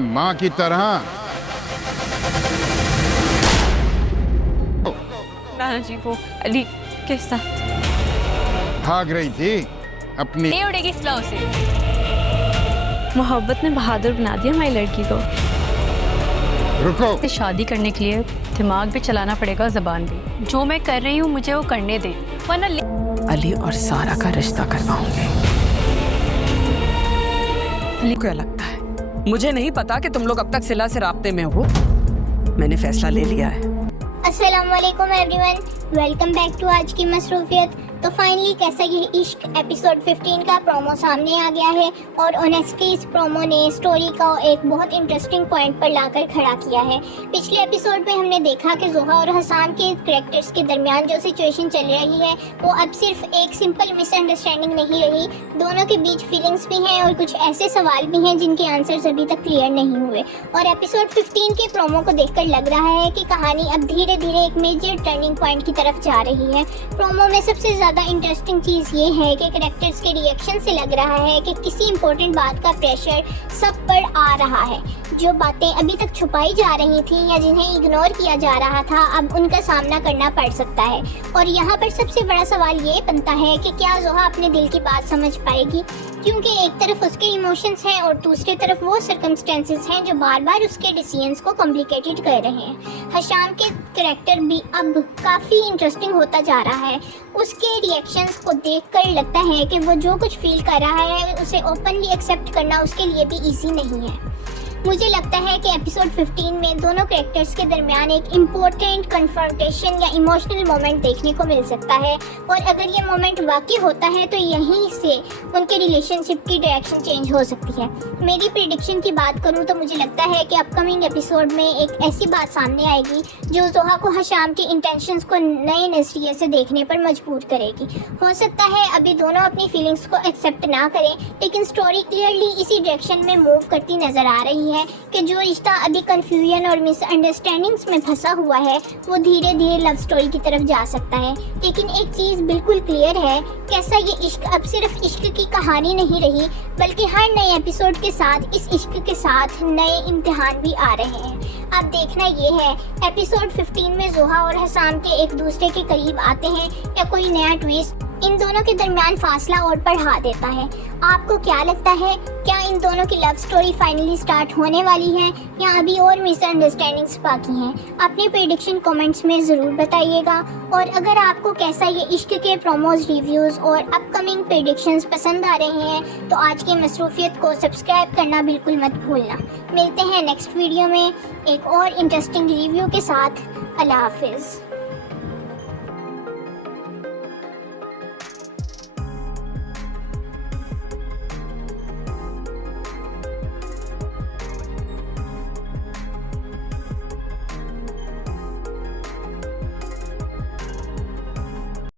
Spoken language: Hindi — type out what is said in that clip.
माँ की तरह। नाना जी वो अली के साथ भाग रही थी अपनी। नहीं उड़ेगी स्लो से। मोहब्बत ने बहादुर बना दिया हमारी लड़की को। रुको। शादी करने के लिए दिमाग भी चलाना पड़ेगा, जबान भी। जो मैं कर रही हूँ मुझे वो करने दे, वरना अली और सारा का रिश्ता करवाऊंगी। क्या लगता है? मुझे नहीं पता कि तुम लोग अब तक सिला से राब्ते में हो। मैंने फैसला ले लिया है। अस्सलामुअलैकुम एवरीवन, वेलकम बैक टू आज की मसरूफियत। तो फाइनली कैसा ये इश्क एपिसोड 15 का प्रोमो सामने आ गया है और ऑनेस्टली इस प्रोमो ने स्टोरी का एक बहुत इंटरेस्टिंग पॉइंट पर लाकर खड़ा किया है। पिछले एपिसोड में हमने देखा कि जोहा और हसान के कैरेक्टर्स के दरमियान जो सिचुएशन चल रही है वो अब सिर्फ एक सिंपल मिसअंडरस्टैंडिंग नहीं रही, दोनों के बीच फीलिंग्स भी हैं और कुछ ऐसे सवाल भी हैं जिनके आंसर्स अभी तक क्लियर नहीं हुए। और एपिसोड 15 के प्रोमो को देखकर लग रहा है कि कहानी अब धीरे धीरे एक मेजर टर्निंग पॉइंट की तरफ जा रही है। प्रोमो में सबसे ज़्यादा इंटरेस्टिंग चीज़ ये है कि कैरेक्टर्स के रिएक्शन से लग रहा है कि किसी इंपॉर्टेंट बात का प्रेशर सब पर आ रहा है। जो बातें अभी तक छुपाई जा रही थी या जिन्हें इग्नोर किया जा रहा था अब उनका सामना करना पड़ सकता है। और यहाँ पर सबसे बड़ा सवाल ये बनता है कि क्या जोहा अपने दिल की बात समझ पाएगी, क्योंकि एक तरफ उसके इमोशंस हैं और दूसरी तरफ वो सर्कमस्टेंसेस हैं जो बार बार उसके डिसीजंस को कॉम्प्लिकेटेड कर रहे हैं। हशाम के कैरेक्टर भी अब काफ़ी इंटरेस्टिंग होता जा रहा है। उसके रिएक्शंस को देखकर लगता है कि वो जो कुछ फील कर रहा है उसे ओपनली एक्सेप्ट करना उसके लिए भी ईजी नहीं है। मुझे लगता है कि एपिसोड 15 में दोनों कैरेक्टर्स के दरमियान एक इम्पोर्टेंट कन्फ्रंटेशन या इमोशनल मोमेंट देखने को मिल सकता है और अगर ये मोमेंट वाकई होता है तो यहीं से उनके रिलेशनशिप की डायरेक्शन चेंज हो सकती है। मेरी प्रेडिक्शन की बात करूँ तो मुझे लगता है कि अपकमिंग एपिसोड में एक ऐसी बात सामने आएगी जो जोहा को हशाम के इंटेंशंस को नए नजरिए से देखने पर मजबूर करेगी। हो सकता है अभी दोनों अपनी फीलिंग्स को एक्सेप्ट ना करें, लेकिन स्टोरी क्लियरली इसी डायरेक्शन में मूव करती नजर आ रही है कि जो रिश्ता अभी कंफ्यूजन और मिसअंडरस्टैंडिंग्स में फंसा हुआ है वो धीरे धीरे लव स्टोरी की तरफ जा सकता है। लेकिन एक चीज़ बिल्कुल क्लियर है, कैसा ये इश्क अब सिर्फ इश्क की कहानी नहीं रही, बल्कि हर नए एपिसोड के साथ इस इश्क के साथ नए इम्तिहान भी आ रहे हैं। अब देखना ये है एपिसोड 15 में जोहा और हसाम के एक दूसरे के करीब आते हैं या कोई नया ट्विस्ट इन दोनों के दरमियान फासला और बढ़ा देता है। आपको क्या लगता है, क्या इन दोनों की लव स्टोरी फाइनली स्टार्ट होने वाली है या अभी और मिसअंडरस्टैंडिंग्स बाकी हैं? अपने प्रेडिक्शन कमेंट्स में ज़रूर बताइएगा। और अगर आपको कैसा ये इश्क के प्रोमोज, रिव्यूज़ और अपकमिंग प्रेडिक्शंस पसंद आ रहे हैं तो आज की मसरूफियत को सब्सक्राइब करना बिल्कुल मत भूलना। मिलते हैं नेक्स्ट वीडियो में एक और इंटरेस्टिंग रिव्यू के साथ। अल्लाह हाफिज़।